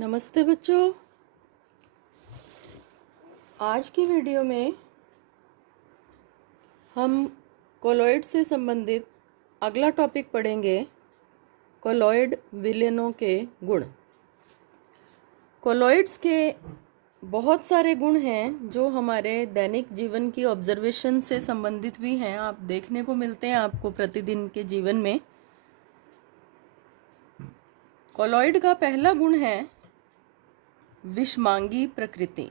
नमस्ते बच्चों। आज की वीडियो में हम कोलॉइड से संबंधित अगला टॉपिक पढ़ेंगे, कोलॉइड विलयनों के गुण। कोलॉइड्स के बहुत सारे गुण हैं जो हमारे दैनिक जीवन की ऑब्जर्वेशन से संबंधित भी हैं, आप देखने को मिलते हैं आपको प्रतिदिन के जीवन में। कोलॉइड का पहला गुण है विषमांगी प्रकृति।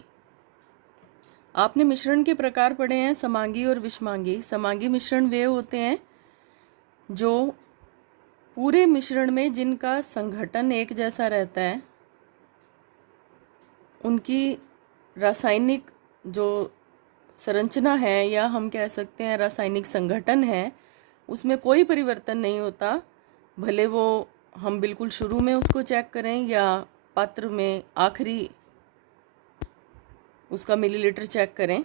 आपने मिश्रण के प्रकार पढ़े हैं, समांगी और विषमांगी। समांगी मिश्रण वे होते हैं जो पूरे मिश्रण में जिनका संघटन एक जैसा रहता है, उनकी रासायनिक जो संरचना है या हम कह सकते हैं रासायनिक संगठन है, उसमें कोई परिवर्तन नहीं होता। भले वो हम बिल्कुल शुरू में उसको चेक करें या पात्र में आखिरी उसका मिलीलीटर चेक करें,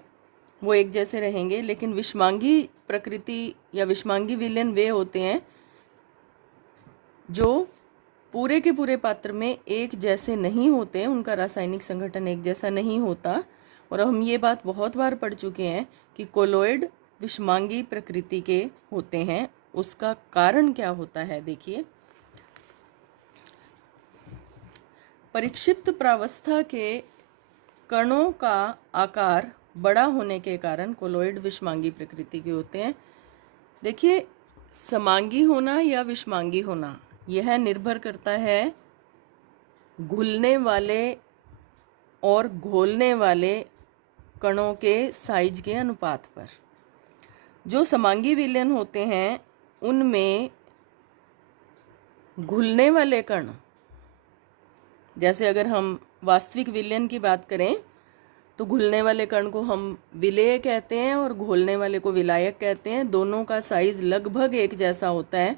वो एक जैसे रहेंगे। लेकिन विषमांगी प्रकृति या विषमांगी विलयन वे होते हैं जो पूरे के पूरे पात्र में एक जैसे नहीं होते, उनका रासायनिक संगठन एक जैसा नहीं होता। और हम ये बात बहुत बार पढ़ चुके हैं कि कोलॉइड विषमांगी प्रकृति के होते हैं। उसका कारण क्या होता है, देखिए। परिक्षिप्त प्रावस्था के कणों का आकार बड़ा होने के कारण कोलॉइड विषमांगी प्रकृति के होते हैं। देखिए, समांगी होना या विषमांगी होना यह निर्भर करता है घुलने वाले और घोलने वाले कणों के साइज के अनुपात पर। जो समांगी विलयन होते हैं उनमें घुलने वाले कण, जैसे अगर हम वास्तविक विलयन की बात करें तो घुलने वाले कण को हम विलेय कहते हैं और घोलने वाले को विलायक कहते हैं। दोनों का साइज लगभग एक जैसा होता है,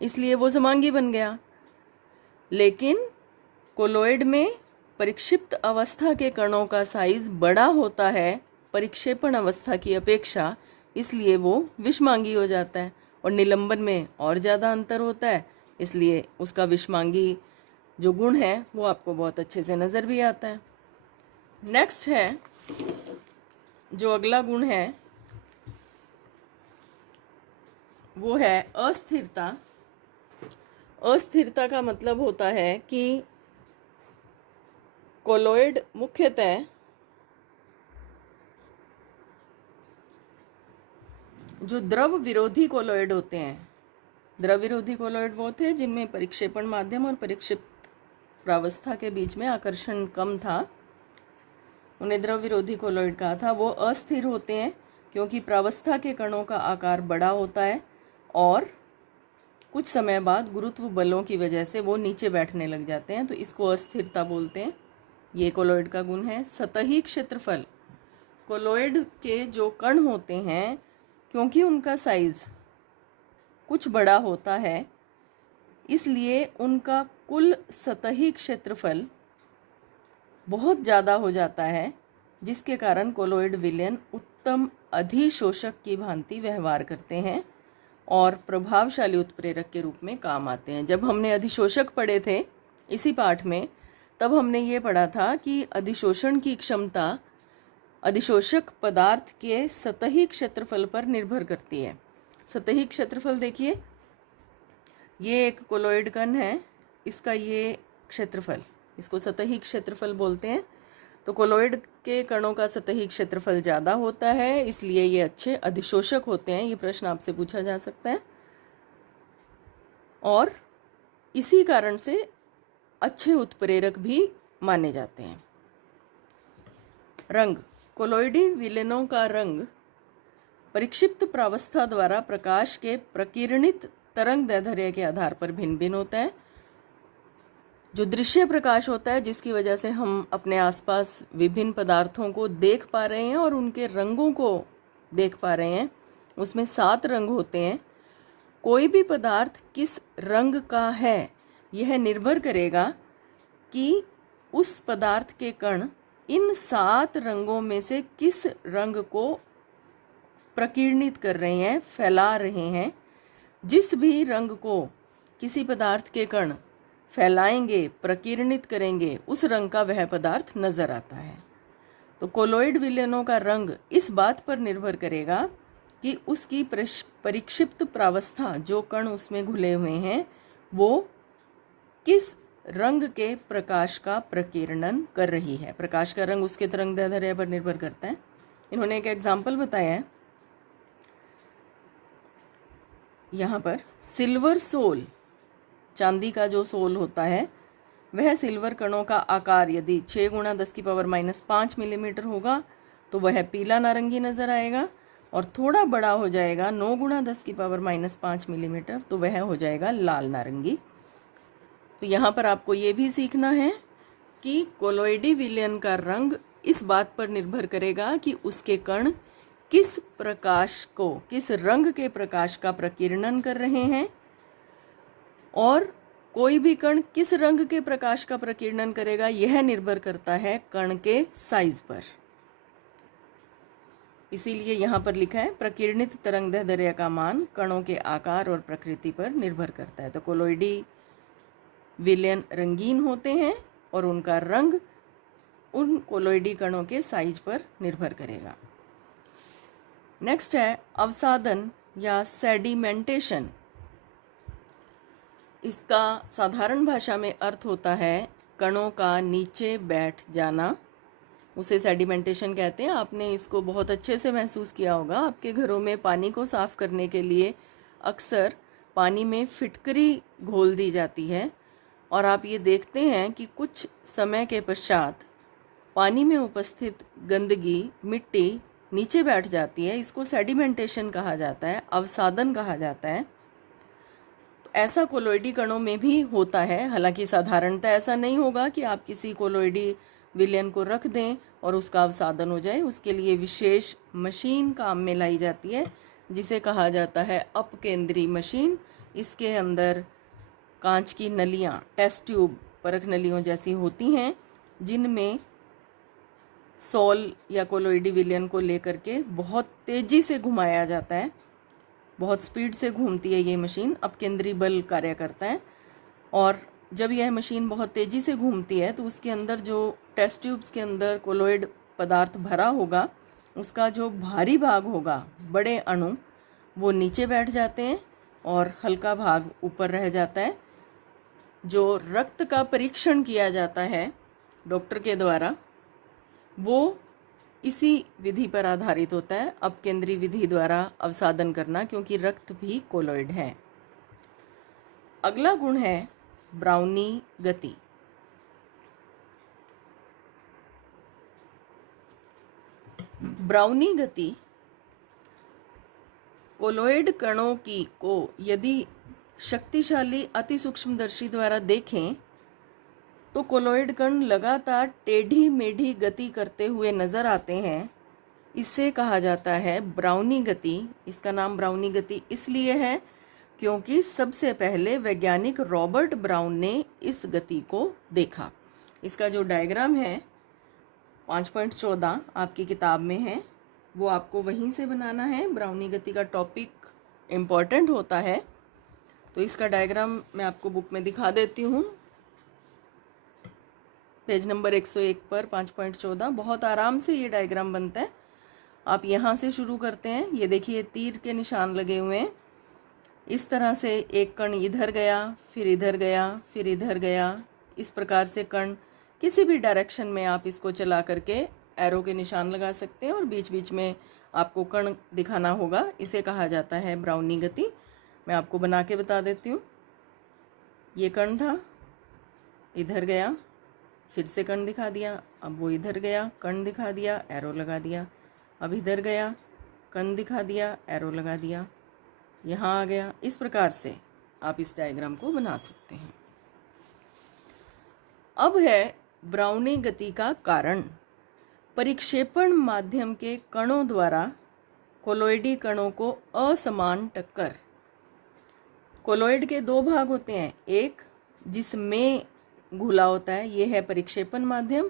इसलिए वो समांगी बन गया। लेकिन कोलॉइड में परिक्षिप्त अवस्था के कणों का साइज बड़ा होता है परिक्षेपण अवस्था की अपेक्षा, इसलिए वो विषमांगी हो जाता है। और निलंबन में और ज़्यादा अंतर होता है, इसलिए उसका विषमांगी जो गुण है वो आपको बहुत अच्छे से नज़र भी आता है। नेक्स्ट है, जो अगला गुण है वो है अस्थिरता। अस्थिरता का मतलब होता है कि कोलॉइड मुख्यतः जो द्रव विरोधी कोलॉइड होते हैं, द्रव विरोधी कोलॉइड वो थे जिनमें परिक्षेपण माध्यम और परिक्षिप्त प्रावस्था के बीच में आकर्षण कम था, उन्हें द्रव विरोधी कोलॉइड कहा था। वो अस्थिर होते हैं क्योंकि प्रावस्था के कणों का आकार बड़ा होता है और कुछ समय बाद गुरुत्व बलों की वजह से वो नीचे बैठने लग जाते हैं, तो इसको अस्थिरता बोलते हैं। ये कोलॉइड का गुण है। सतही क्षेत्रफल, कोलॉइड के जो कण होते हैं क्योंकि उनका साइज कुछ बड़ा होता है, इसलिए उनका कुल सतही क्षेत्रफल बहुत ज़्यादा हो जाता है, जिसके कारण कोलॉइड विलयन उत्तम अधिशोषक की भांति व्यवहार करते हैं और प्रभावशाली उत्प्रेरक के रूप में काम आते हैं। जब हमने अधिशोषक पढ़े थे इसी पाठ में, तब हमने ये पढ़ा था कि अधिशोषण की क्षमता अधिशोषक पदार्थ के सतही क्षेत्रफल पर निर्भर करती है। सतही क्षेत्रफल देखिए, ये एक कोलॉइड कण है, इसका ये क्षेत्रफल, इसको सतही क्षेत्रफल बोलते हैं। तो कोलॉइड के कणों का सतही क्षेत्रफल ज़्यादा होता है, इसलिए ये अच्छे अधिशोषक होते हैं। ये प्रश्न आपसे पूछा जा सकता है और इसी कारण से अच्छे उत्प्रेरक भी माने जाते हैं। रंग, कोलॉइडी विलयनों का रंग परिक्षिप्त प्रावस्था द्वारा प्रकाश के प्रकीर्णित तरंग दैर्ध्य के आधार पर भिन्न भिन्न होता है। जो दृश्य प्रकाश होता है, जिसकी वजह से हम अपने आसपास विभिन्न पदार्थों को देख पा रहे हैं और उनके रंगों को देख पा रहे हैं, उसमें 7 रंग होते हैं। कोई भी पदार्थ किस रंग का है यह निर्भर करेगा कि उस पदार्थ के कण इन 7 रंगों में से किस रंग को प्रकीर्णित कर रहे हैं, फैला रहे हैं। जिस भी रंग को किसी पदार्थ के कण फैलाएंगे, प्रकीर्णित करेंगे, उस रंग का वह पदार्थ नजर आता है। तो कोलोइड विलयनों का रंग इस बात पर निर्भर करेगा कि उसकी परिक्षिप्त प्रावस्था, जो कण उसमें घुले हुए हैं, वो किस रंग के प्रकाश का प्रकीर्णन कर रही है। प्रकाश का रंग उसके तरंगदैर्ध्य पर निर्भर करता है। इन्होंने एक एग्जाम्पल बताया है यहाँ पर, सिल्वर सोल, चांदी का जो सोल होता है, वह सिल्वर कणों का आकार यदि 6 × 10⁻⁵ मिलीमीटर होगा तो वह पीला नारंगी नज़र आएगा, और थोड़ा बड़ा हो जाएगा 9 × 10⁻5 मिलीमीटर तो वह हो जाएगा लाल नारंगी। तो यहाँ पर आपको ये भी सीखना है कि कोलोइडी विलयन का रंग इस बात पर निर्भर करेगा कि उसके कण किस प्रकाश को, किस रंग के प्रकाश का प्रकीर्णन कर रहे हैं, और कोई भी कण किस रंग के प्रकाश का प्रकीर्णन करेगा यह निर्भर करता है कण के साइज पर। इसीलिए यहाँ पर लिखा है प्रकीर्णित तरंगदैर्ध्य का मान कणों के आकार और प्रकृति पर निर्भर करता है। तो कोलोइडी विलयन रंगीन होते हैं और उनका रंग उन कोलोइडी कणों के साइज पर निर्भर करेगा। नेक्स्ट है अवसादन या सेडिमेंटेशन। इसका साधारण भाषा में अर्थ होता है कणों का नीचे बैठ जाना, उसे सेडिमेंटेशन कहते हैं। आपने इसको बहुत अच्छे से महसूस किया होगा। आपके घरों में पानी को साफ़ करने के लिए अक्सर पानी में फिटकरी घोल दी जाती है, और आप ये देखते हैं कि कुछ समय के पश्चात पानी में उपस्थित गंदगी, मिट्टी नीचे बैठ जाती है। इसको सेडिमेंटेशन कहा जाता है, अवसादन कहा जाता है। तो ऐसा कोलोइडी कणों में भी होता है। हालांकि साधारणतः ऐसा नहीं होगा कि आप किसी कोलोइडी विलयन को रख दें और उसका अवसादन हो जाए। उसके लिए विशेष मशीन काम में लाई जाती है जिसे कहा जाता है अपकेंद्री मशीन। इसके अंदर कांच की नलियाँ, टेस्ट ट्यूब, परख नलियों जैसी होती हैं, जिनमें सोल या कोलोइडी विलयन को लेकर के बहुत तेज़ी से घुमाया जाता है। बहुत स्पीड से घूमती है ये मशीन, अपकेंद्री बल कार्य करता है। और जब यह मशीन बहुत तेज़ी से घूमती है तो उसके अंदर जो टेस्ट ट्यूब्स के अंदर कोलोइड पदार्थ भरा होगा, उसका जो भारी भाग होगा, बड़े अणु, वो नीचे बैठ जाते हैं और हल्का भाग ऊपर रह जाता है। जो रक्त का परीक्षण किया जाता है डॉक्टर के द्वारा, वो इसी विधि पर आधारित होता है, अपकेंद्री विधि द्वारा अवसादन करना, क्योंकि रक्त भी कोलोइड है। अगला गुण है ब्राउनी गति। ब्राउनी गति कोलोइड कणों की को यदि शक्तिशाली अति सूक्ष्मदर्शी द्वारा देखें तो कोलोइड कण लगातार टेढ़ी मेढ़ी गति करते हुए नज़र आते हैं। इसे कहा जाता है ब्राउनी गति। इसका नाम ब्राउनी गति इसलिए है क्योंकि सबसे पहले वैज्ञानिक रॉबर्ट ब्राउन ने इस गति को देखा। इसका जो डायग्राम है 5.14 आपकी किताब में है, वो आपको वहीं से बनाना है। ब्राउनी गति का टॉपिक इम्पॉर्टेंट होता है, तो इसका डायग्राम मैं आपको बुक में दिखा देती हूँ। पेज नंबर 101 पर 5.14 बहुत आराम से ये डायग्राम बनता है। आप यहाँ से शुरू करते हैं। ये देखिए तीर के निशान लगे हुए हैं। इस तरह से एक कण इधर गया, फिर इधर गया, फिर इधर गया। इस प्रकार से कण किसी भी डायरेक्शन में आप इसको चला करके एरो के निशान लगा सकते हैं और बीच बीच में आपको कण दिखाना होगा। इसे कहा जाता है ब्राउनी गति। मैं आपको बना के बता देती हूँ। ये कण था, इधर गया, फिर से कण दिखा दिया, अब वो इधर गया, कण दिखा दिया, एरो लगा दिया, अब इधर गया, कण दिखा दिया, एरो लगा दिया, यहाँ आ गया। इस प्रकार से आप इस डायग्राम को बना सकते हैं। अब है ब्राउनी गति का कारण। परिक्षेपण माध्यम के कणों द्वारा कोलोइडी कणों को असमान टक्कर। कोलोइड के दो भाग होते हैं, एक जिसमें घुला होता है, ये है परिक्षेपण माध्यम,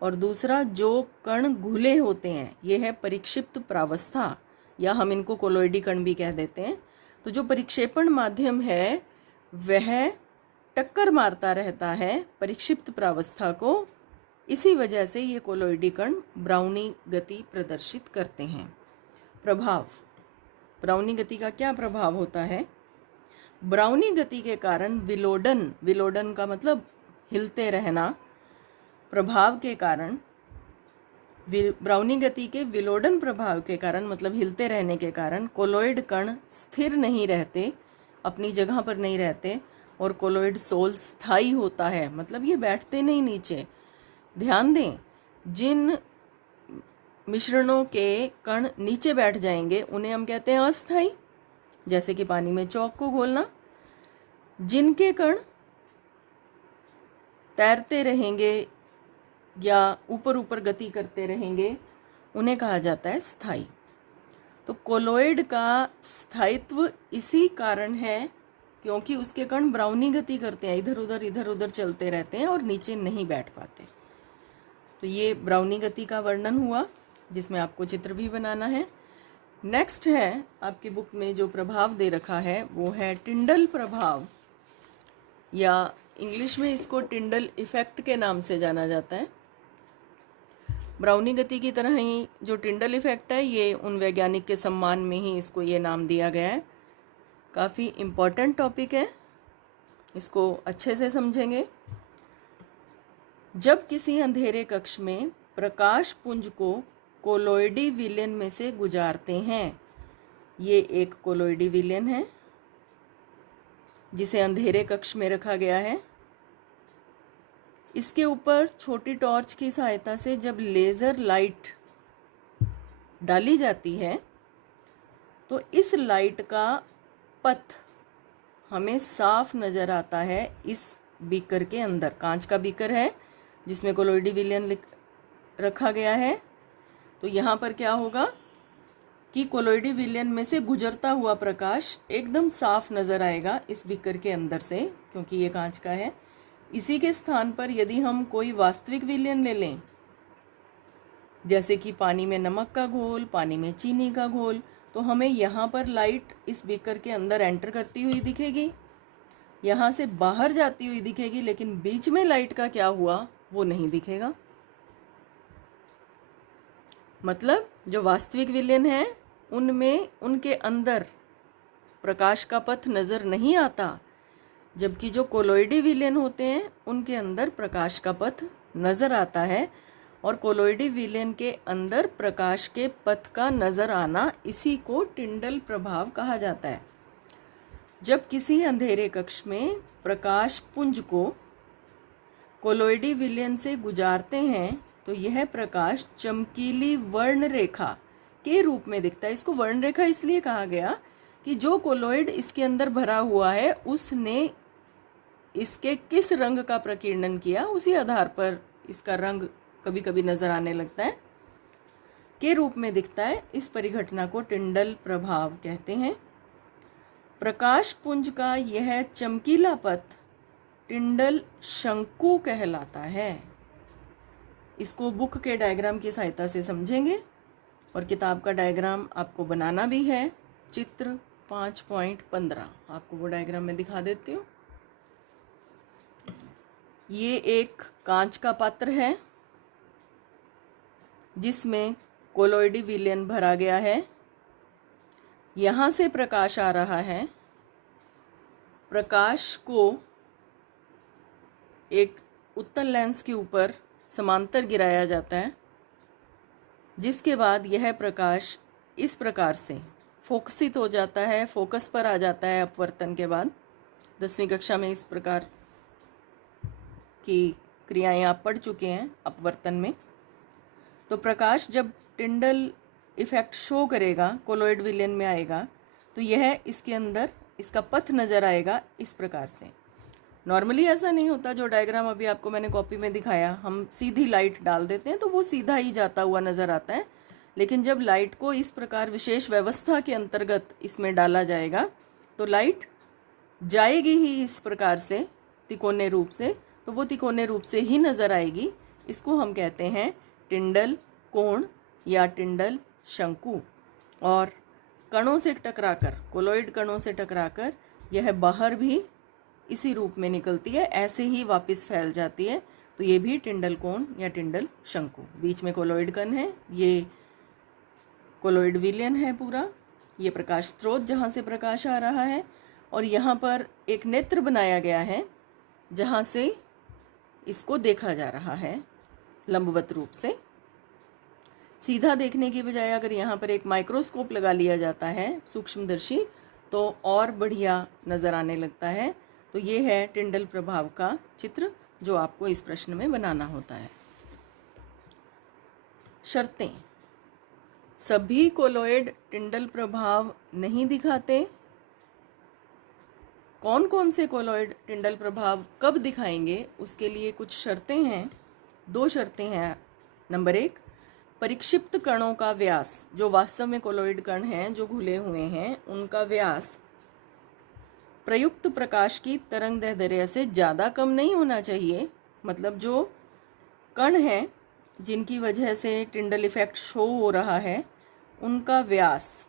और दूसरा जो कण घुले होते हैं, ये है परिक्षिप्त प्रावस्था, या हम इनको कोलोइडी कण भी कह देते हैं। तो जो परिक्षेपण माध्यम है वह टक्कर मारता रहता है परिक्षिप्त प्रावस्था को। इसी वजह से ये कोलोइडी कण ब्राउनी गति प्रदर्शित करते हैं। प्रभाव, ब्राउनी गति का क्या प्रभाव होता है? ब्राउनी गति के कारण विलोडन, विलोडन का मतलब हिलते रहना, प्रभाव के कारण, ब्राउनी गति के विलोडन प्रभाव के कारण मतलब हिलते रहने के कारण कोलोइड कण स्थिर नहीं रहते, अपनी जगह पर नहीं रहते, और कोलोइड सोल स्थायी होता है, मतलब ये बैठते नहीं नीचे। ध्यान दें, जिन मिश्रणों के कण नीचे बैठ जाएंगे उन्हें हम कहते हैं अस्थायी, जैसे कि पानी में चौक को घोलना। जिनके कण तैरते रहेंगे या ऊपर ऊपर गति करते रहेंगे उन्हें कहा जाता है स्थायी। तो कोलोइड का स्थायित्व इसी कारण है क्योंकि उसके कण ब्राउनी गति करते हैं, इधर उधर चलते रहते हैं और नीचे नहीं बैठ पाते। तो ये ब्राउनी गति का वर्णन हुआ, जिसमें आपको चित्र भी बनाना है। नेक्स्ट है आपकी बुक में जो प्रभाव दे रखा है वो है टिंडल प्रभाव, या इंग्लिश में इसको टिंडल इफेक्ट के नाम से जाना जाता है। ब्राउनी गति की तरह ही जो टिंडल इफेक्ट है, ये उन वैज्ञानिक के सम्मान में ही इसको ये नाम दिया गया है। काफ़ी इम्पोर्टेंट टॉपिक है, इसको अच्छे से समझेंगे। जब किसी अंधेरे कक्ष में प्रकाश पुंज को कोलोइडी विलयन में से गुजारते हैं, ये एक कोलोइडी विलयन है जिसे अंधेरे कक्ष में रखा गया है। इसके ऊपर छोटी टॉर्च की सहायता से जब लेज़र लाइट डाली जाती है तो इस लाइट का पथ हमें साफ नज़र आता है। इस बीकर के अंदर, कांच का बीकर है जिसमें कोलोइडी विलयन रखा गया है, तो यहाँ पर क्या होगा कि कोलोइडी विलयन में से गुजरता हुआ प्रकाश एकदम साफ नज़र आएगा इस बीकर के अंदर से, क्योंकि ये कांच का है। इसी के स्थान पर यदि हम कोई वास्तविक विलयन ले लें, जैसे कि पानी में नमक का घोल, पानी में चीनी का घोल, तो हमें यहाँ पर लाइट इस बीकर के अंदर एंटर करती हुई दिखेगी, यहाँ से बाहर जाती हुई दिखेगी, लेकिन बीच में लाइट का क्या हुआ वो नहीं दिखेगा। मतलब जो वास्तविक विलयन है उनमें, उनके अंदर प्रकाश का पथ नज़र नहीं आता, जबकि जो कोलोइडी विलयन होते हैं उनके अंदर प्रकाश का पथ नज़र आता है। और कोलोइडी विलयन के अंदर प्रकाश के पथ का नज़र आना, इसी को टिंडल प्रभाव कहा जाता है। जब किसी अंधेरे कक्ष में प्रकाश पुंज को कोलोइडी विलयन से गुजारते हैं तो यह प्रकाश चमकीली वर्ण रेखा के रूप में दिखता है। इसको वर्ण रेखा इसलिए कहा गया कि जो कोलोइड इसके अंदर भरा हुआ है उसने इसके किस रंग का प्रकीर्णन किया, उसी आधार पर इसका रंग कभी कभी नज़र आने लगता है, के रूप में दिखता है। इस परिघटना को टिंडल प्रभाव कहते हैं। प्रकाश पुंज का यह चमकीला पथ टिंडल शंकु कहलाता है। इसको बुक के डायग्राम की सहायता से समझेंगे, और किताब का डायग्राम आपको बनाना भी है। चित्र 5.15 आपको वो डायग्राम में दिखा देती हूँ। ये एक कांच का पात्र है जिसमें कोलोइडी विलयन भरा गया है। यहाँ से प्रकाश आ रहा है। प्रकाश को एक उत्तल लेंस के ऊपर समांतर गिराया जाता है, जिसके बाद यह प्रकाश इस प्रकार से फोकसित हो जाता है, फोकस पर आ जाता है अपवर्तन के बाद। 10वीं कक्षा में इस प्रकार की क्रियाएं आप पढ़ चुके हैं अपवर्तन में। तो प्रकाश जब टिंडल इफेक्ट शो करेगा, कोलोइड विलयन में आएगा, तो यह इसके अंदर इसका पथ नज़र आएगा इस प्रकार से। नॉर्मली ऐसा नहीं होता, जो डायग्राम अभी आपको मैंने कॉपी में दिखाया, हम सीधी लाइट डाल देते हैं तो वो सीधा ही जाता हुआ नज़र आता है। लेकिन जब लाइट को इस प्रकार विशेष व्यवस्था के अंतर्गत इसमें डाला जाएगा तो लाइट जाएगी ही इस प्रकार से तिकोने रूप से, तो वो तिकोने रूप से ही नज़र आएगी। इसको हम कहते हैं टिंडल कोण या टिंडल शंकु। और कणों से टकराकर, कोलोइड कणों से टकराकर यह बाहर भी इसी रूप में निकलती है, ऐसे ही वापस फैल जाती है। तो ये भी टिंडल कोण या टिंडल शंकु। बीच में कोलॉइड कण है, ये कोलॉइड विलयन है पूरा, ये प्रकाश स्रोत जहाँ से प्रकाश आ रहा है, और यहाँ पर एक नेत्र बनाया गया है जहाँ से इसको देखा जा रहा है लंबवत रूप से। सीधा देखने की बजाय अगर यहाँ पर एक माइक्रोस्कोप लगा लिया जाता है सूक्ष्मदर्शी, तो और बढ़िया नज़र आने लगता है। तो ये है टिंडल प्रभाव का चित्र जो आपको इस प्रश्न में बनाना होता है। शर्तें। सभी कोलॉइड टिंडल प्रभाव नहीं दिखाते। कौन कौन से कोलॉइड टिंडल प्रभाव कब दिखाएंगे, उसके लिए कुछ शर्तें हैं। 2 शर्तें हैं। नंबर 1, परिक्षिप्त कणों का व्यास, जो वास्तव में कोलॉइड कण हैं जो घुले हुए हैं, उनका व्यास प्रयुक्त प्रकाश की तरंगदैर्ध्य से ज़्यादा कम नहीं होना चाहिए। मतलब जो कण हैं जिनकी वजह से टिंडल इफेक्ट शो हो रहा है, उनका व्यास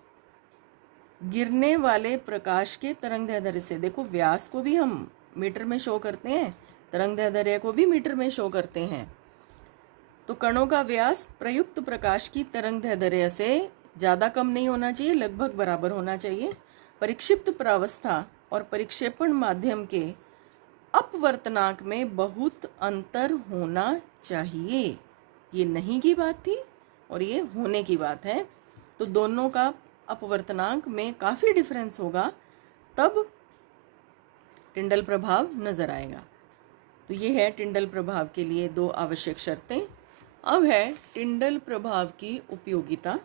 गिरने वाले प्रकाश के तरंगदैर्ध्य से, देखो व्यास को भी हम मीटर में शो करते हैं, तरंगदैर्ध्य को भी मीटर में शो करते हैं। तो कणों का व्यास प्रयुक्त प्रकाश की तरंगदैर्ध्य से ज़्यादा कम नहीं होना चाहिए, लगभग बराबर होना चाहिए। परिक्षिप्त प्रावस्था और परिक्षेपण माध्यम के अपवर्तनांक में बहुत अंतर होना चाहिए। ये नहीं की बात थी और ये होने की बात है। तो दोनों का अपवर्तनांक में काफ़ी डिफरेंस होगा, तब टिंडल प्रभाव नज़र आएगा। तो ये है टिंडल प्रभाव के लिए 2 आवश्यक शर्तें। अब है टिंडल प्रभाव की उपयोगिता।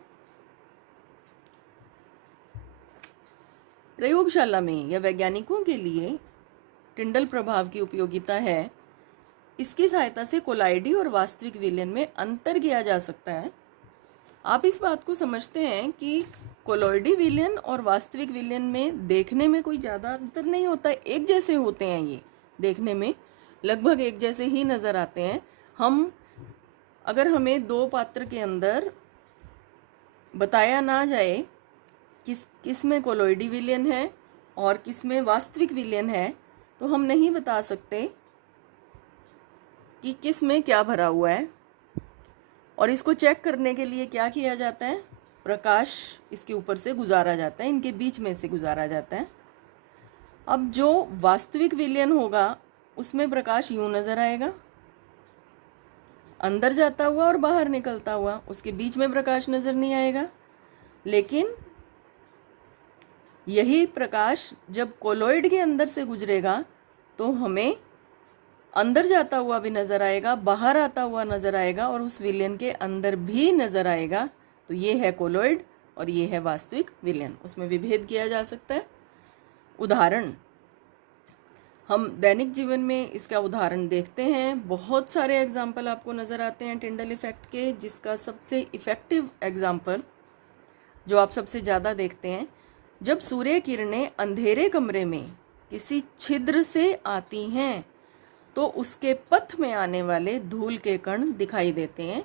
प्रयोगशाला में या वैज्ञानिकों के लिए टिंडल प्रभाव की उपयोगिता है, इसकी सहायता से कोलाइडी और वास्तविक विलयन में अंतर किया जा सकता है। आप इस बात को समझते हैं कि कोलॉइडी विलयन और वास्तविक विलयन में देखने में कोई ज़्यादा अंतर नहीं होता, एक जैसे होते हैं, ये देखने में लगभग एक जैसे ही नज़र आते हैं। अगर हमें 2 पात्र के अंदर बताया ना जाए किस में कोलॉइडी विलयन है और किस में वास्तविक विलयन है, तो हम नहीं बता सकते कि किस में क्या भरा हुआ है। और इसको चेक करने के लिए क्या किया जाता है, प्रकाश इसके ऊपर से गुजारा जाता है, इनके बीच में से गुजारा जाता है। अब जो वास्तविक विलयन होगा उसमें प्रकाश यूं नज़र आएगा, अंदर जाता हुआ और बाहर निकलता हुआ, उसके बीच में प्रकाश नज़र नहीं आएगा। लेकिन यही प्रकाश जब कोलॉइड के अंदर से गुजरेगा तो हमें अंदर जाता हुआ भी नज़र आएगा, बाहर आता हुआ नज़र आएगा और उस विलयन के अंदर भी नज़र आएगा। तो ये है कोलॉइड और ये है वास्तविक विलयन, उसमें विभेद किया जा सकता है। उदाहरण, हम दैनिक जीवन में इसका उदाहरण देखते हैं। बहुत सारे एग्जाम्पल आपको नज़र आते हैं टिंडल इफेक्ट के, जिसका सबसे इफ़ेक्टिव एग्जाम्पल जो आप सबसे ज़्यादा देखते हैं, जब सूर्य किरणें अंधेरे कमरे में किसी छिद्र से आती हैं तो उसके पथ में आने वाले धूल के कण दिखाई देते हैं।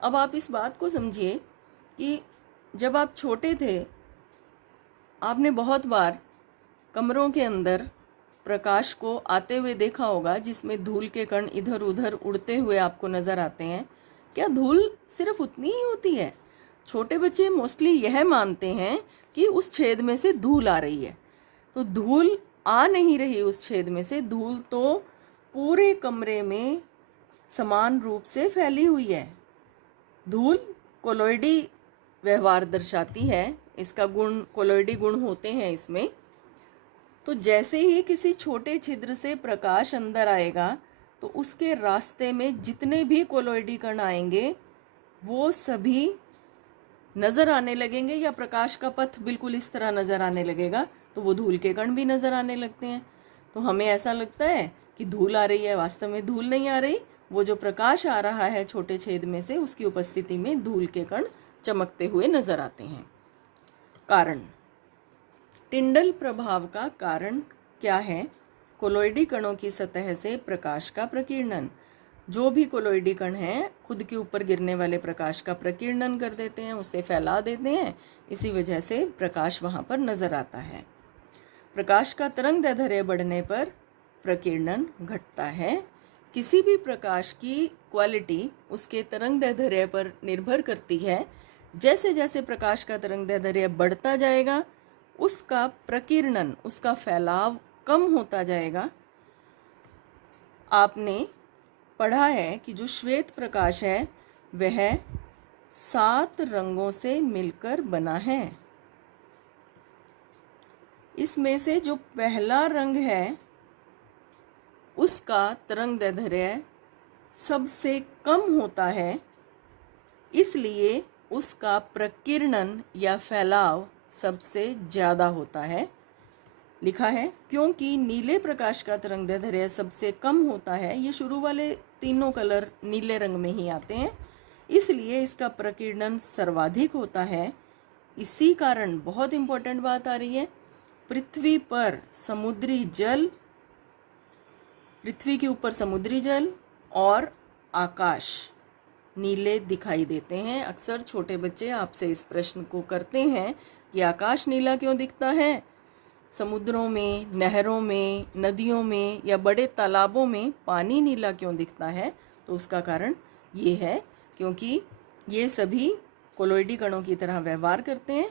अब आप इस बात को समझिए कि जब आप छोटे थे, आपने बहुत बार कमरों के अंदर प्रकाश को आते हुए देखा होगा जिसमें धूल के कण इधर उधर उड़ते हुए आपको नज़र आते हैं। क्या धूल सिर्फ उतनी ही होती है? छोटे बच्चे मोस्टली यह मानते हैं कि उस छेद में से धूल आ रही है, तो धूल आ नहीं रही उस छेद में से, धूल तो पूरे कमरे में समान रूप से फैली हुई है। धूल कोलॉइडी व्यवहार दर्शाती है, इसका गुण कोलॉइडी गुण होते हैं इसमें। तो जैसे ही किसी छोटे छिद्र से प्रकाश अंदर आएगा तो उसके रास्ते में जितने भी कोलॉइडी कण आएंगे वो सभी नज़र आने लगेंगे, या प्रकाश का पथ बिल्कुल इस तरह नज़र आने लगेगा, तो वो धूल के कण भी नज़र आने लगते हैं। तो हमें ऐसा लगता है कि धूल आ रही है, वास्तव में धूल नहीं आ रही, वो जो प्रकाश आ रहा है छोटे छेद में से, उसकी उपस्थिति में धूल के कण चमकते हुए नज़र आते हैं। कारण, टिंडल प्रभाव का कारण क्या है? कोलॉइडी कणों की सतह से प्रकाश का प्रकीर्णन। जो भी कोलॉइडी कण हैं खुद के ऊपर गिरने वाले प्रकाश का प्रकीर्णन कर देते हैं, उसे फैला देते हैं, इसी वजह से प्रकाश वहाँ पर नज़र आता है। प्रकाश का तरंगदैर्ध्य बढ़ने पर प्रकीर्णन घटता है। किसी भी प्रकाश की क्वालिटी उसके तरंगदैर्ध्य पर निर्भर करती है। जैसे जैसे प्रकाश का तरंगदैर्ध्य बढ़ता जाएगा, उसका प्रकीर्णन, उसका फैलाव कम होता जाएगा। आपने पढ़ा है कि जो श्वेत प्रकाश है वह 7 रंगों से मिलकर बना है। इसमें से जो पहला रंग है उसका तरंगदैर्ध्य सबसे कम होता है, इसलिए उसका प्रकीर्णन या फैलाव सबसे ज़्यादा होता है। लिखा है क्योंकि नीले प्रकाश का तरंगदैर्ध्य सबसे कम होता है, ये शुरू वाले तीनों कलर नीले रंग में ही आते हैं, इसलिए इसका प्रकीर्णन सर्वाधिक होता है। इसी कारण बहुत इम्पोर्टेंट बात आ रही है, पृथ्वी के ऊपर समुद्री जल और आकाश नीले दिखाई देते हैं। अक्सर छोटे बच्चे आपसे इस प्रश्न को करते हैं कि आकाश नीला क्यों दिखता है? समुद्रों में, नहरों में, नदियों में या बड़े तालाबों में पानी नीला क्यों दिखता है? तो उसका कारण ये है क्योंकि ये सभी कोलोइडी कणों की तरह व्यवहार करते हैं।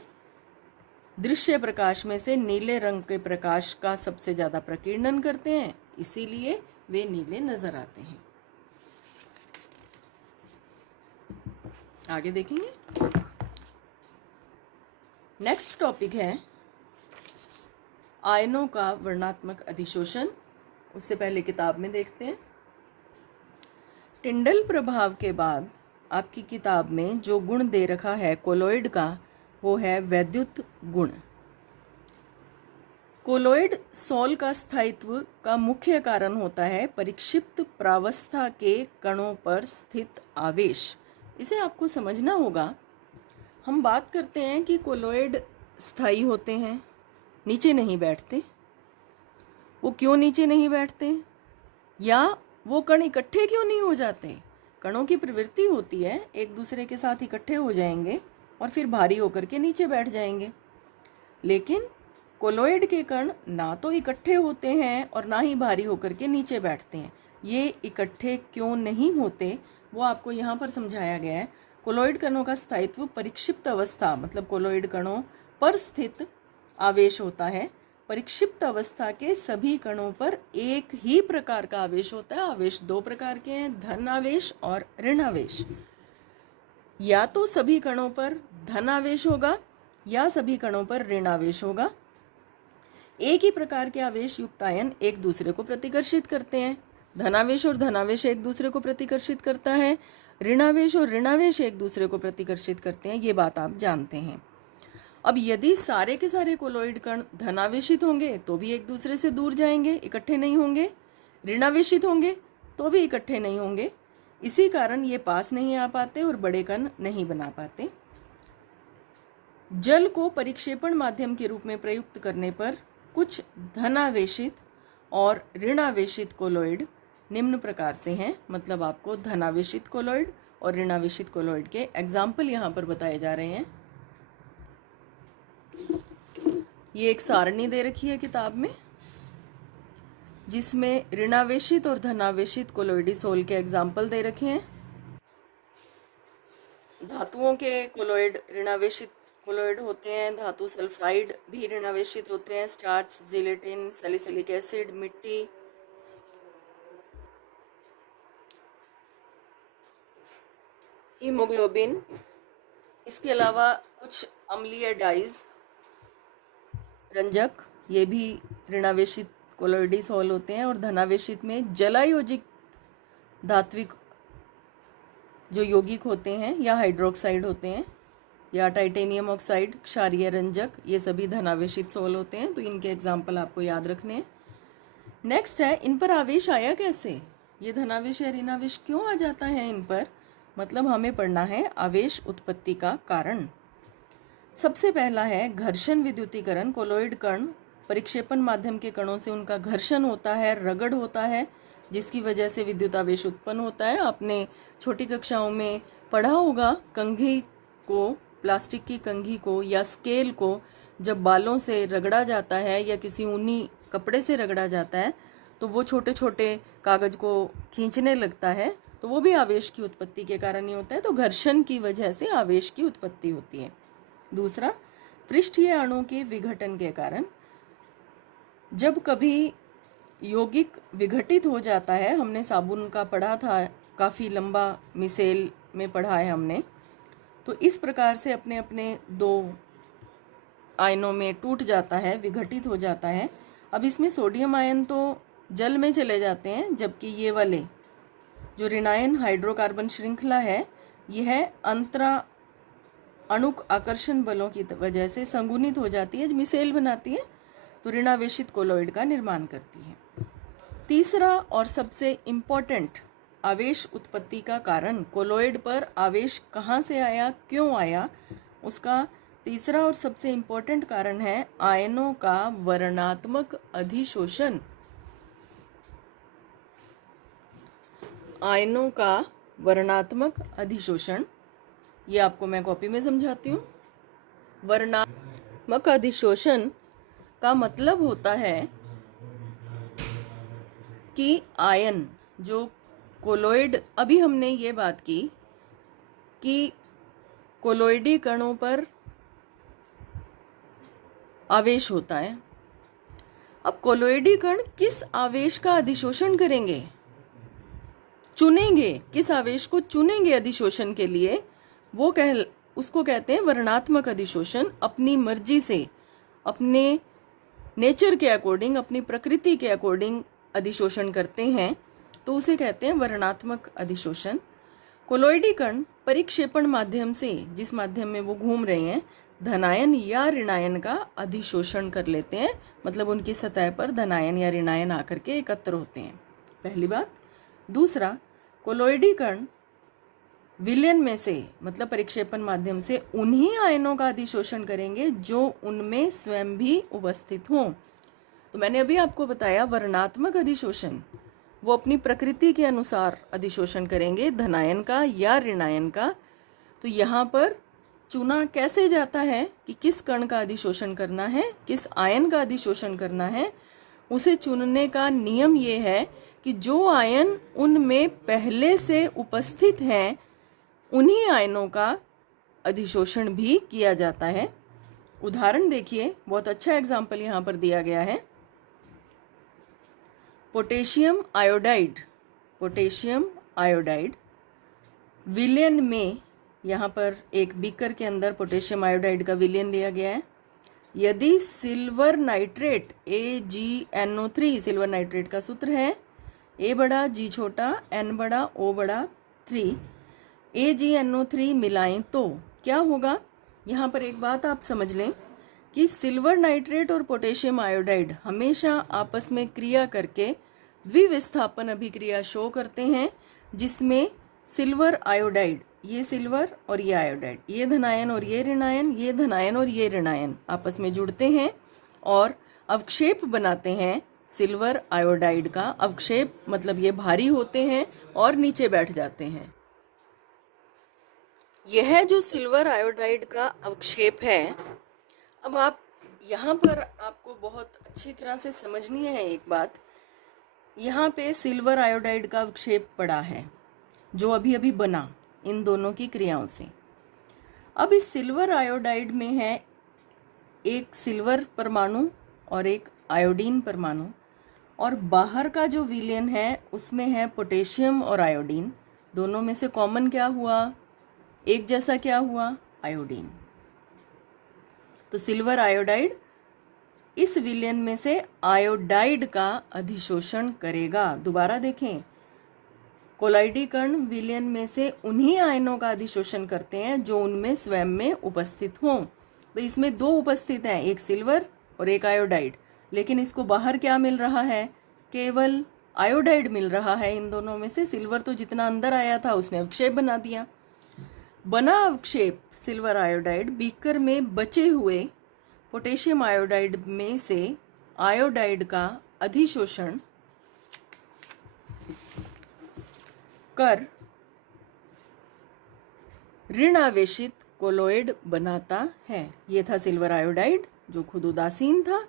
दृश्य प्रकाश में से नीले रंग के प्रकाश का सबसे ज़्यादा प्रकीर्णन करते हैं, इसीलिए वे नीले नजर आते हैं। आगे देखेंगे। नेक्स्ट टॉपिक है आयनों का वर्णात्मक अधिशोषण। उससे पहले किताब में देखते हैं। टिंडल प्रभाव के बाद आपकी किताब में जो गुण दे रखा है कोलोइड का, वो है वैद्युत गुण। कोलोइड सोल का स्थायित्व का मुख्य कारण होता है परिक्षिप्त प्रावस्था के कणों पर स्थित आवेश। इसे आपको समझना होगा। हम बात करते हैं कि कोलोइड स्थायी होते हैं, नीचे नहीं बैठते। वो क्यों नीचे नहीं बैठते, या वो कण इकट्ठे क्यों नहीं हो जाते? कणों की प्रवृत्ति होती है एक दूसरे के साथ इकट्ठे हो जाएंगे और फिर भारी होकर के नीचे बैठ जाएंगे। लेकिन कोलोइड के कण ना तो इकट्ठे होते हैं और ना ही भारी होकर के नीचे बैठते हैं। ये इकट्ठे क्यों नहीं होते वो आपको यहाँ पर समझाया गया है। कोलोइड कणों का स्थायित्व परिक्षिप्त अवस्था, मतलब कोलोइड कणों पर स्थित आवेश होता है। परिक्षिप्त अवस्था के सभी कणों पर एक ही प्रकार का आवेश होता है। आवेश 2 प्रकार के हैं, धन आवेश और ऋण आवेश। या तो सभी कणों पर धन आवेश होगा या सभी कणों पर ऋण आवेश होगा। एक ही प्रकार के आवेश युक्त आयन एक दूसरे को प्रतिकर्षित करते हैं। धनावेश और धनावेश एक दूसरे को प्रतिकर्षित करता है, ऋणावेश और ऋणावेश एक दूसरे को प्रतिकर्षित करते हैं। ये बात आप जानते हैं। अब यदि सारे के सारे कोलोइड कण धनावेशित होंगे तो भी एक दूसरे से दूर जाएंगे, इकट्ठे नहीं होंगे। ऋणावेशित होंगे तो भी इकट्ठे नहीं होंगे। इसी कारण ये पास नहीं आ पाते और बड़े कण नहीं बना पाते। जल को परिक्षेपण माध्यम के रूप में प्रयुक्त करने पर कुछ धनावेशित और ऋणावेशित कोलोइड निम्न प्रकार से हैं। मतलब आपको धनावेशित कोलोइड और ऋणावेशित कोलोइड के एग्जाम्पल यहाँ पर बताए जा रहे हैं। ये एक सारणी दे रखी है किताब में, जिसमें ऋणावेशित और धनावेशित कोलोइडी सोल के एग्जाम्पल दे रखे हैं। धातुओं के कोलोइड ऋणावेशित कोलोइड होते हैं। धातु सल्फाइड भी ऋणावेशित होते हैं। स्टार्च, जिलेटिन, सैलिसिलिक एसिड, मिट्टी, हीमोग्लोबिन, इसके अलावा कुछ अम्लीय डाइज, रंजक, ये भी ऋणावेशित कोलोइडी सोल होते हैं। और धनावेशित में जलायोजित धात्विक जो यौगिक होते हैं या हाइड्रोक्साइड होते हैं या टाइटेनियम ऑक्साइड, क्षारीय रंजक, ये सभी धनावेशित सोल होते हैं। तो इनके एग्जाम्पल आपको याद रखने हैं। नेक्स्ट है, इन पर आवेश आया कैसे? ये धनावेश या ऋणावेश क्यों आ जाता है इन पर? मतलब हमें पढ़ना है आवेश उत्पत्ति का कारण। सबसे पहला है घर्षण विद्युतीकरण। कोलोइड कण परिक्षेपण माध्यम के कणों से उनका घर्षण होता है, रगड़ होता है, जिसकी वजह से विद्युत आवेश उत्पन्न होता है। आपने छोटी कक्षाओं में पढ़ा होगा, कंघी को, प्लास्टिक की कंघी को या स्केल को जब बालों से रगड़ा जाता है या किसी ऊनी कपड़े से रगड़ा जाता है तो वो छोटे छोटे कागज़ को खींचने लगता है, तो वो भी आवेश की उत्पत्ति के कारण ही होता है। तो घर्षण की वजह से आवेश की उत्पत्ति होती है। दूसरा, पृष्ठीय अणु के विघटन के कारण। जब कभी यौगिक विघटित हो जाता है, हमने साबुन का पढ़ा था, काफ़ी लंबा मिसेल में पढ़ा है हमने, तो इस प्रकार से अपने अपने दो आयनों में टूट जाता है, विघटित हो जाता है। अब इसमें सोडियम आयन तो जल में चले जाते हैं, जबकि ये वाले जो ऋणायन हाइड्रोकार्बन श्रृंखला है, यह अंतरा अणुक आकर्षण बलों की वजह से संगुनित हो जाती है, मिसेल बनाती है, तो ऋणावेशित कोलॉइड का निर्माण करती है। तीसरा और सबसे इम्पोर्टेंट आवेश उत्पत्ति का कारण, कोलॉइड पर आवेश कहाँ से आया, क्यों आया, उसका तीसरा और सबसे इम्पोर्टेंट कारण है आयनों का वर्णात्मक अधिशोषण। आयनों का वर्णात्मक अधिशोषण, ये आपको मैं कॉपी में समझाती हूँ। वर्णात्मक अधिशोषण का मतलब होता है कि आयन जो कोलॉइड, अभी हमने ये बात की कि कोलॉइडी कणों पर आवेश होता है। अब कोलॉइडी कण किस आवेश का अधिशोषण करेंगे, चुनेंगे, किस आवेश को चुनेंगे अधिशोषण के लिए, वो उसको कहते हैं वर्णात्मक अधिशोषण। अपनी मर्जी से, अपने नेचर के अकॉर्डिंग, अपनी प्रकृति के अकॉर्डिंग अधिशोषण करते हैं, तो उसे कहते हैं वर्णात्मक अधिशोषण। कोलॉइडी कण परिक्षेपण माध्यम से, जिस माध्यम में वो घूम रहे हैं, धनायन या ऋणायन का अधिशोषण कर लेते हैं, मतलब उनकी सतह पर धनायन या ऋणायन आकर के एकत्र होते हैं, पहली बात। दूसरा, कोलॉइडी कण विलयन में से, मतलब परिक्षेपण माध्यम से, उन्हीं आयनों का अधिशोषण करेंगे जो उनमें स्वयं भी उपस्थित हों। तो मैंने अभी आपको बताया वर्णात्मक अधिशोषण, वो अपनी प्रकृति के अनुसार अधिशोषण करेंगे, धनायन का या ऋणायन का। तो यहाँ पर चुना कैसे जाता है कि किस कण का अधिशोषण करना है, किस आयन का अधिशोषण करना है, उसे चुनने का नियम ये है कि जो आयन उनमें पहले से उपस्थित हैं, उन्हीं आयनों का अधिशोषण भी किया जाता है। उदाहरण देखिए, बहुत अच्छा एग्जाम्पल यहाँ पर दिया गया है। पोटेशियम आयोडाइड, पोटेशियम आयोडाइड विलयन में, यहाँ पर एक बीकर के अंदर पोटेशियम आयोडाइड का विलयन लिया गया है। यदि silver nitrate AgNO3, silver nitrate का सूत्र है A बड़ा G छोटा N बड़ा O बड़ा 3, AgNO3 मिलाएं तो क्या होगा। यहाँ पर एक बात आप समझ लें कि सिल्वर नाइट्रेट और पोटेशियम आयोडाइड हमेशा आपस में क्रिया करके द्विविस्थापन अभिक्रिया शो करते हैं, जिसमें सिल्वर आयोडाइड, ये सिल्वर और ये आयोडाइड, ये धनायन और ये ऋणायन, ये धनायन और ये ऋणायन आपस में जुड़ते हैं और अवक्षेप बनाते हैं सिल्वर आयोडाइड का। अवक्षेप मतलब ये भारी होते हैं और नीचे बैठ जाते हैं। यह जो सिल्वर आयोडाइड का अवक्षेप है, अब आप यहाँ पर आपको बहुत अच्छी तरह से समझनी है एक बात। यहाँ पे सिल्वर आयोडाइड का अवक्षेप पड़ा है जो अभी अभी बना इन दोनों की क्रियाओं से। अब इस सिल्वर आयोडाइड में है एक सिल्वर परमाणु और एक आयोडीन परमाणु, और बाहर का जो विलयन है उसमें है पोटेशियम और आयोडीन। दोनों में से कॉमन क्या हुआ, एक जैसा क्या हुआ, आयोडीन। तो सिल्वर आयोडाइड इस विलयन में से आयोडाइड का अधिशोषण करेगा। दोबारा देखें, कोलॉइडी कण विलयन में से उन्हीं आयनों का अधिशोषण करते हैं जो उनमें स्वयं में उपस्थित हों। तो इसमें दो उपस्थित हैं, एक सिल्वर और एक आयोडाइड, लेकिन इसको बाहर क्या मिल रहा है, केवल आयोडाइड मिल रहा है इन दोनों में से। सिल्वर तो जितना अंदर आया था उसने अवक्षेप बना दिया। बना अवक्षेप सिल्वर आयोडाइड बीकर में बचे हुए पोटेशियम आयोडाइड में से आयोडाइड का अधिशोषण कर ऋण आवेशित कोलॉइड बनाता है। ये था सिल्वर आयोडाइड जो खुद उदासीन था।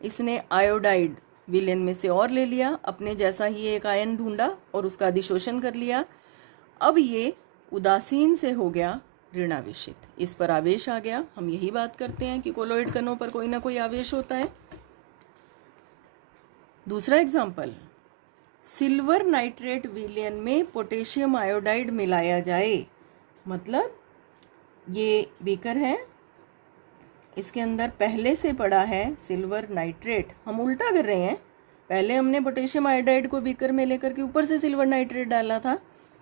इसने आयोडाइड विलेन में से और ले लिया, अपने जैसा ही एक आयन ढूंढा और उसका अधिशोषण कर लिया। अब ये उदासीन से हो गया ऋणावेशित, इस पर आवेश आ गया। हम यही बात करते हैं कि कोलोइड कणों पर कोई ना कोई आवेश होता है। दूसरा एग्जाम्पल, सिल्वर नाइट्रेट विलयन में पोटेशियम आयोडाइड मिलाया जाए। मतलब ये बीकर है, इसके अंदर पहले से पड़ा है सिल्वर नाइट्रेट। हम उल्टा कर रहे हैं, पहले हमने पोटेशियम आयोडाइड को बीकर में लेकर के ऊपर से सिल्वर नाइट्रेट डाला था।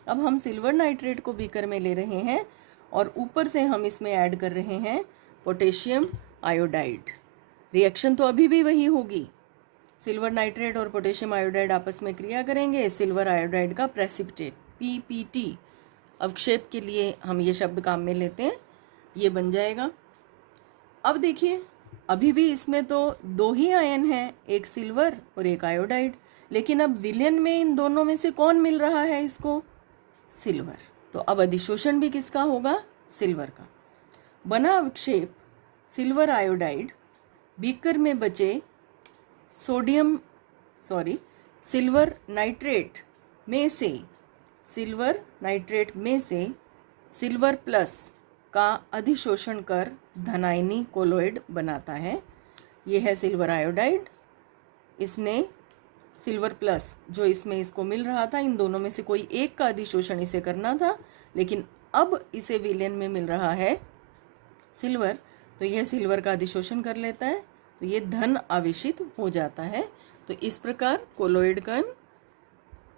अब हम सिल्वर नाइट्रेट को बीकर में ले रहे हैं और ऊपर से हम इसमें ऐड कर रहे हैं पोटेशियम आयोडाइड। रिएक्शन तो अभी भी वही होगी, सिल्वर नाइट्रेट और पोटेशियम आयोडाइड आपस में क्रिया करेंगे। सिल्वर आयोडाइड का प्रेसिपिटेट PPT, अवक्षेप के लिए हम ये शब्द काम में लेते हैं, ये बन जाएगा। अब देखिए, अभी भी इसमें तो दो ही आयन हैं, एक सिल्वर और एक आयोडाइड, लेकिन अब विलयन में इन दोनों में से कौन मिल रहा है इसको? सिल्वर। तो अब अधिशोषण भी किसका होगा? सिल्वर का। बना अवक्षेप सिल्वर आयोडाइड, बीकर में बचे सिल्वर नाइट्रेट में से सिल्वर प्लस का अधिशोषण कर धनायनी कोलोइड बनाता है। ये है सिल्वर आयोडाइड, इसने सिल्वर प्लस जो इसमें इसको मिल रहा था, इन दोनों में से कोई एक का अधिशोषण इसे करना था, लेकिन अब इसे विलयन में मिल रहा है सिल्वर, तो यह सिल्वर का अधिशोषण कर लेता है, तो ये धन आवेशित हो जाता है। तो इस प्रकार कोलोइड कण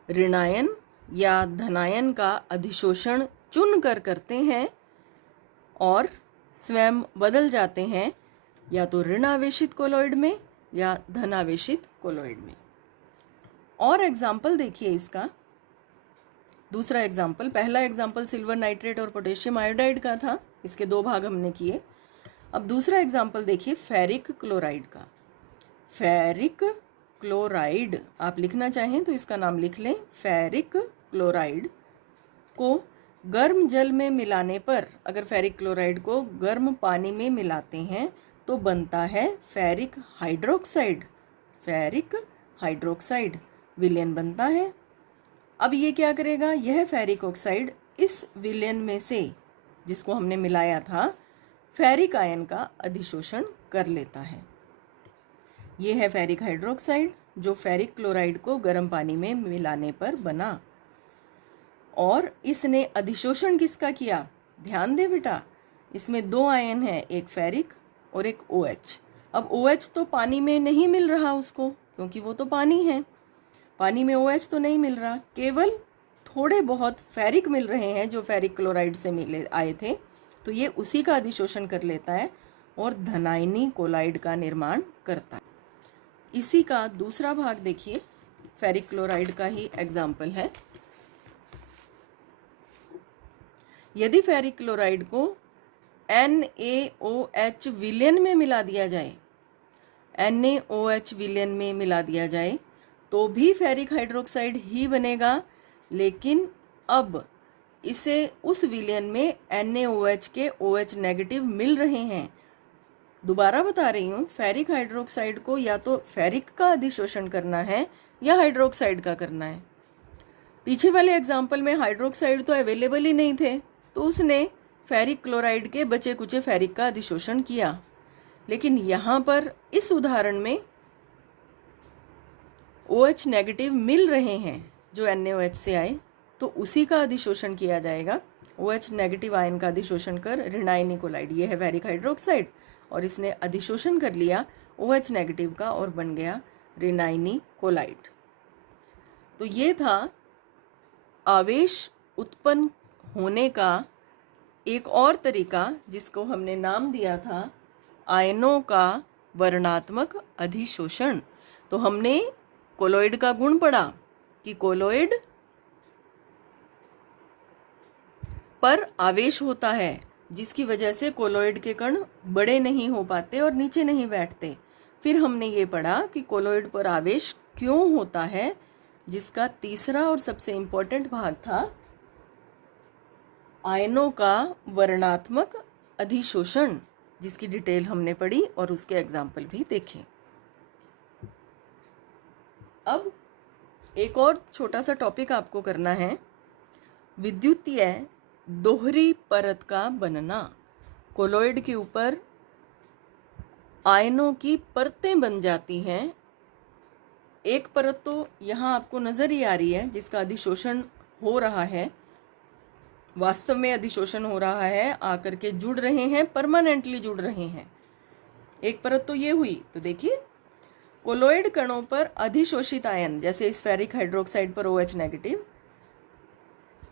ऋणायन या धनायन का अधिशोषण चुन कर करते हैं और स्वयं बदल जाते हैं, या तो ऋण आवेशित कोलोइड में या धन आवेशित कोलोइड में। और एग्जाम्पल देखिए इसका, दूसरा एग्जाम्पल, पहला एग्जाम्पल सिल्वर नाइट्रेट और पोटेशियम आयोडाइड का था, इसके दो भाग हमने किए। अब दूसरा एग्जाम्पल देखिए फेरिक क्लोराइड का। फेरिक क्लोराइड आप लिखना चाहें तो इसका नाम लिख लें। फेरिक क्लोराइड को गर्म जल में मिलाने पर, अगर फेरिक क्लोराइड को गर्म पानी में मिलाते हैं तो बनता है फेरिक हाइड्रोक्साइड। फेरिक हाइड्रोक्साइड विलयन बनता है। अब ये क्या करेगा, यह फेरिक ऑक्साइड इस विलयन में से जिसको हमने मिलाया था फेरिक आयन का अधिशोषण कर लेता है। ये है फेरिक हाइड्रोक्साइड जो फेरिक क्लोराइड को गर्म पानी में मिलाने पर बना। और इसने अधिशोषण किसका किया? ध्यान दे बेटा, इसमें दो आयन हैं, एक फेरिक और एक OH। अब OH तो पानी में नहीं मिल रहा उसको, क्योंकि वो तो पानी है, पानी में OH तो नहीं मिल रहा, केवल थोड़े बहुत फेरिक मिल रहे हैं जो फेरिक क्लोराइड से मिले आए थे, तो ये उसी का अधिशोषण कर लेता है और धनायनी कोलाइड का निर्माण करता है। इसी का दूसरा भाग देखिए, फेरिक क्लोराइड का ही एग्जाम्पल है। यदि फेरिक क्लोराइड को NaOH विलयन में मिला दिया जाए, NaOH विलयन में मिला दिया जाए तो भी फेरिक हाइड्रोक्साइड ही बनेगा, लेकिन अब इसे उस विलयन में NaOH के OH नेगेटिव मिल रहे हैं। दोबारा बता रही हूँ, फेरिक हाइड्रोक्साइड को या तो फेरिक का अधिशोषण करना है या हाइड्रोक्साइड का करना है। पीछे वाले एग्जाम्पल में हाइड्रोक्साइड तो अवेलेबल ही नहीं थे, तो उसने फेरिक क्लोराइड के बचे कुचे फेरिक का अधिशोषण किया, लेकिन यहाँ पर इस उदाहरण में OH नेगेटिव मिल रहे हैं जो NaOH से आए, तो उसी का अधिशोषण किया जाएगा। OH नेगेटिव आयन का अधिशोषण कर ऋणायनी कोलाइड, ये है फेरिक हाइड्रोक्साइड, और इसने अधिशोषण कर लिया OH नेगेटिव का और बन गया ऋणायनी कोलाइड। तो ये था आवेश उत्पन्न होने का एक और तरीका, जिसको हमने नाम दिया था आयनों का वर्णात्मक अधिशोषण। तो हमने कोलोइड का गुण पढ़ा कि कोलोइड पर आवेश होता है, जिसकी वजह से कोलोइड के कण बड़े नहीं हो पाते और नीचे नहीं बैठते। फिर हमने ये पढ़ा कि कोलोइड पर आवेश क्यों होता है, जिसका तीसरा और सबसे इम्पोर्टेंट भाग था आयनों का वर्णात्मक अधिशोषण, जिसकी डिटेल हमने पढ़ी और उसके एग्जाम्पल भी देखे। अब एक और छोटा सा टॉपिक आपको करना है, विद्युतीय दोहरी परत का बनना। कोलॉइड के ऊपर आयनों की परतें बन जाती हैं। एक परत तो यहाँ आपको नज़र ही आ रही है जिसका अधिशोषण हो रहा है, वास्तव में अधिशोषण हो रहा है, आकर के जुड़ रहे हैं, परमानेंटली जुड़ रहे हैं। एक परत तो ये हुई। तो देखिए कोलॉइड कणों पर अधिशोषित आयन, जैसे इस फेरिक हाइड्रोक्साइड पर OH नेगेटिव,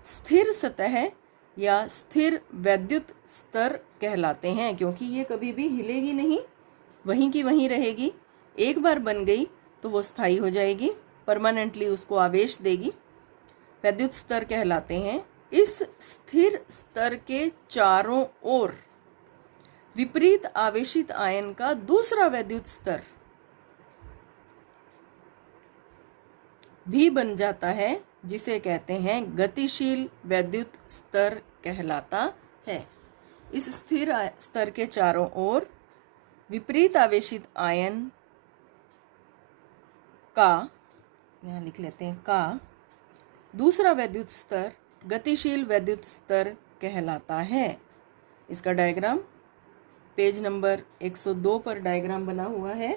स्थिर सतह या स्थिर वैद्युत स्तर कहलाते हैं, क्योंकि ये कभी भी हिलेगी नहीं, वहीं की वहीं रहेगी। एक बार बन गई तो वो स्थायी हो जाएगी, परमानेंटली उसको आवेश देगी, वैद्युत स्तर कहलाते हैं। इस स्थिर स्तर के चारों ओर विपरीत आवेशित आयन का दूसरा वैद्युत स्तर भी बन जाता है, जिसे कहते हैं गतिशील वैद्युत स्तर कहलाता है। इस स्थिर स्तर के चारों ओर विपरीत आवेशित आयन का, यहाँ लिख लेते हैं का, दूसरा वैद्युत स्तर गतिशील वैद्युत स्तर कहलाता है। इसका डायग्राम पेज नंबर 102 पर डायग्राम बना हुआ है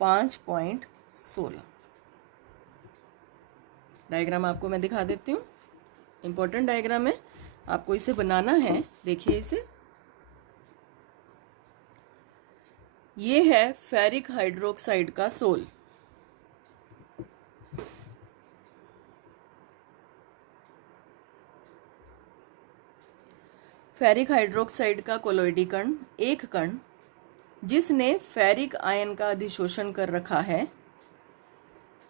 5.16। डायग्राम आपको मैं दिखा देती हूँ, इम्पोर्टेंट डायग्राम है, आपको इसे बनाना है। देखिए इसे, ये है फेरिक हाइड्रोक्साइड का सोल। फेरिक हाइड्रोक्साइड का कोलॉइडी कण, एक कण जिसने फेरिक आयन का अधिशोषण कर रखा है।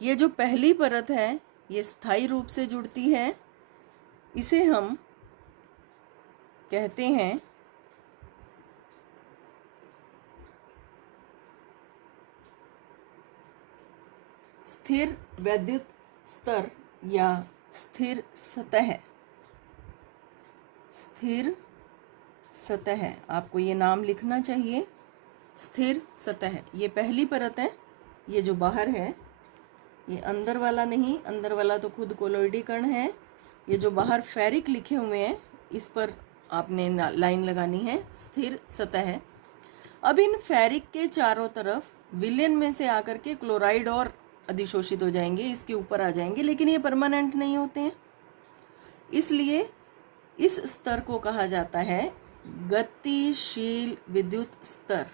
ये जो पहली परत है ये स्थायी रूप से जुड़ती है, इसे हम कहते हैं स्थिर वैद्युत स्तर या स्थिर सतह। स्थिर सतह, आपको ये नाम लिखना चाहिए, स्थिर सतह। ये पहली परत है, ये जो बाहर है, ये अंदर वाला नहीं, अंदर वाला तो खुद कोलॉइडी कण है। ये जो बाहर फेरिक लिखे हुए हैं, इस पर आपने लाइन लगानी है, स्थिर सतह है। अब इन फेरिक के चारों तरफ विलयन में से आकर के क्लोराइड और अधिशोषित हो जाएंगे, इसके ऊपर आ जाएंगे, लेकिन ये परमानेंट नहीं होते हैं, इसलिए इस स्तर को कहा जाता है गतिशील विद्युत स्तर।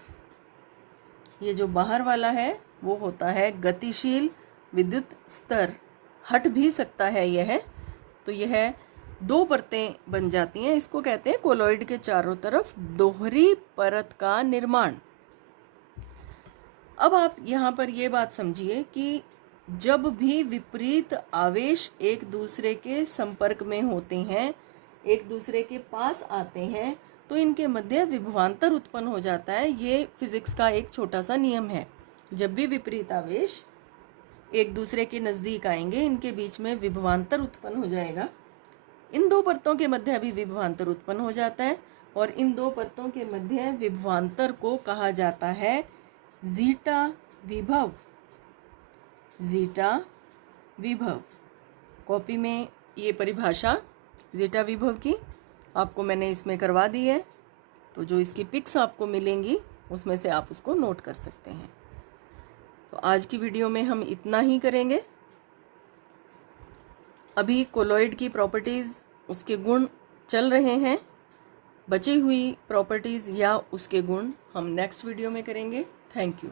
ये जो बाहर वाला है वो होता है गतिशील विद्युत स्तर। हट भी सकता है यह, तो यह दो परतें बन जाती हैं। इसको कहते हैं कोलॉइड के चारों तरफ दोहरी परत का निर्माण। अब आप यहाँ पर ये बात समझिए कि जब भी विपरीत आवेश एक दूसरे के संपर्क में होते हैं, एक दूसरे के पास आते हैं, तो इनके मध्य विभवांतर उत्पन्न हो जाता है। ये फिजिक्स का एक छोटा सा नियम है। जब भी विपरीत आवेश एक दूसरे के नज़दीक आएंगे, इनके बीच में विभवांतर उत्पन्न हो जाएगा। इन दो परतों के मध्य अभी विभवांतर उत्पन्न हो जाता है, और इन दो परतों के मध्य विभवांतर को कहा जाता है जीटा विभव। जीटा विभव, कॉपी में ये परिभाषा जीटा विभव की आपको मैंने इसमें करवा दी है, तो जो इसकी पिक्स आपको मिलेंगी उसमें से आप उसको नोट कर सकते हैं। तो आज की वीडियो में हम इतना ही करेंगे। अभी कोलॉइड की प्रॉपर्टीज़, उसके गुण चल रहे हैं, बची हुई प्रॉपर्टीज़ या उसके गुण हम नेक्स्ट वीडियो में करेंगे। Thank you.